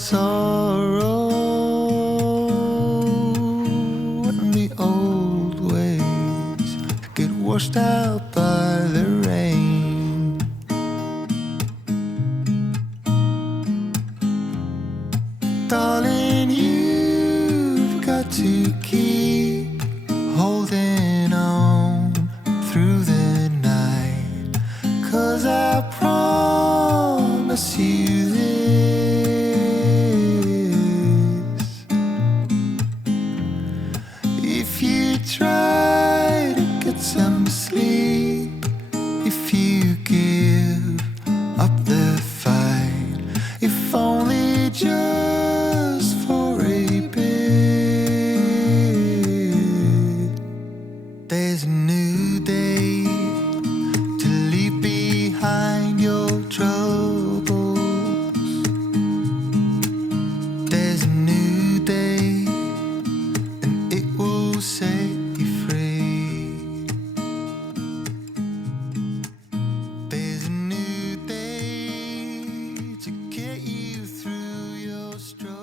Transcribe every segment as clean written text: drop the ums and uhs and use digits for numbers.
sorrow and the old ways get washed out by the rain. Darling, you've got to keep holding on through the night, 'cause I promise you this: if you try to get some sleep, if you give up the fight, if only just for a bit, there's a new day to leave behind your troubles. There's a new day and it will set you free. There's a new day to get you through your struggle.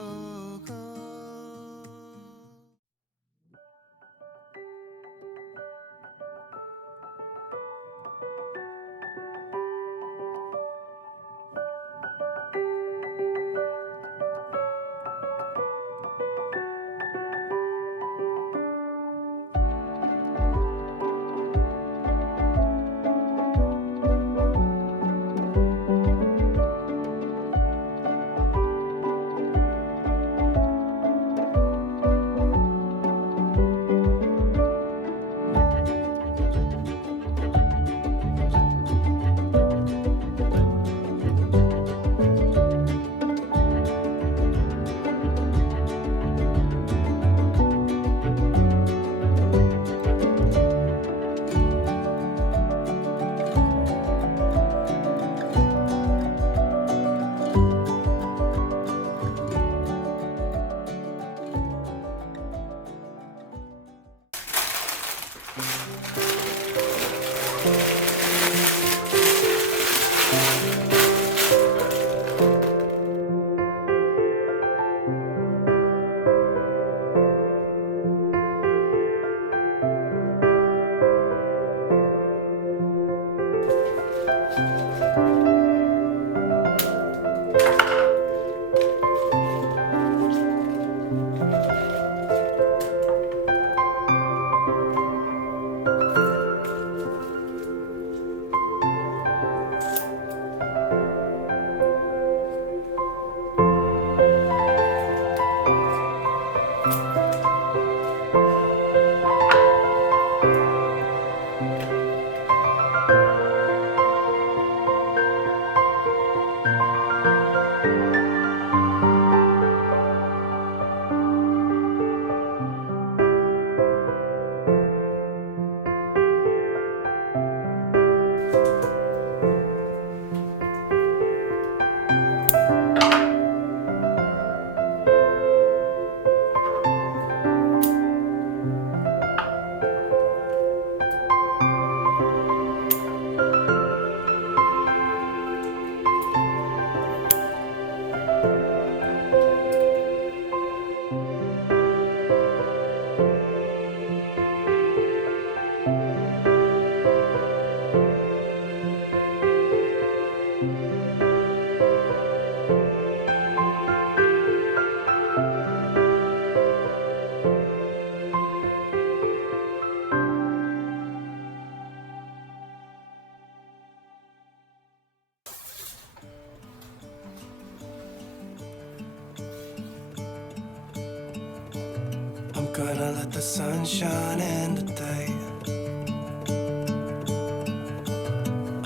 I'm gonna let the sun shine in today.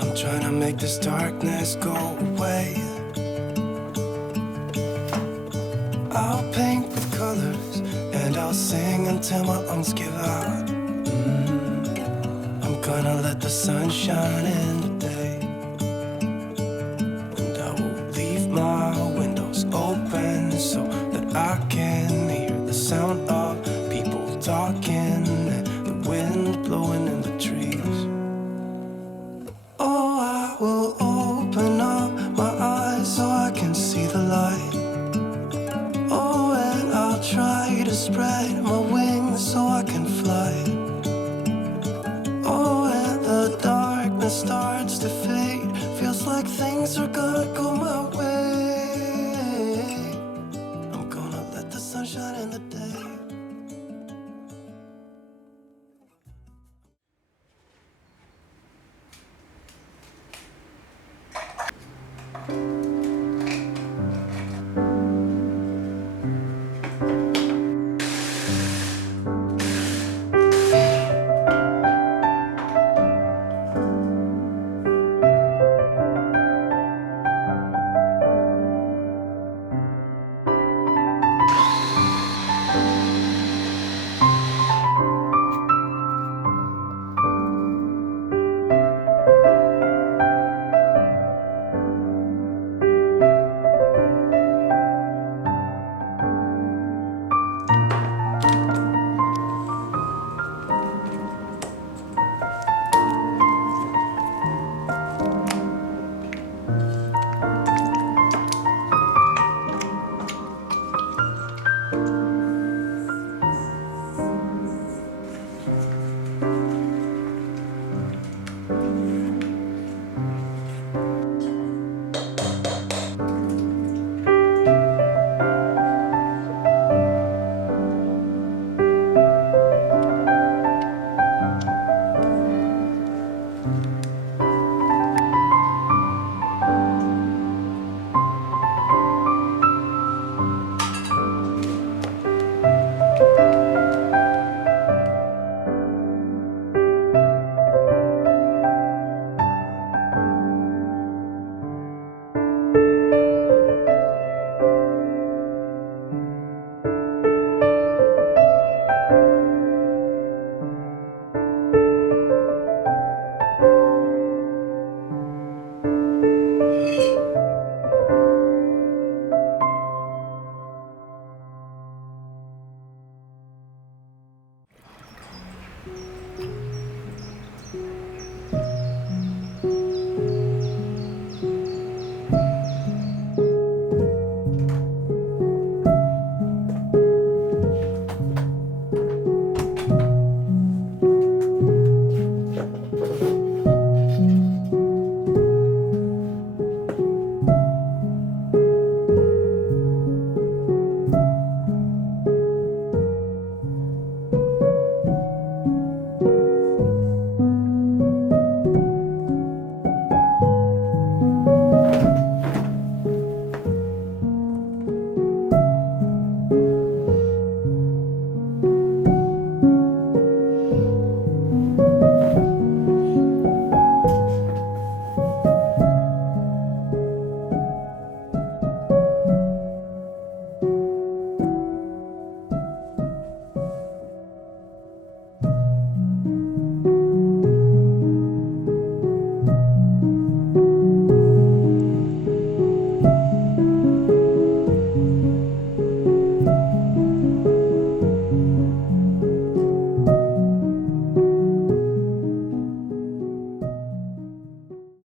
I'm trying to make this darkness go away. I'll paint with colors and I'll sing until my lungs give out. I'm gonna let the sun shine in today. And I will leave my windows open so that I can hear the sound of people talking and the wind blowing in the trees. Oh, I will open up my eyes so I can see the light. starts to fade. Feels like things are gonna go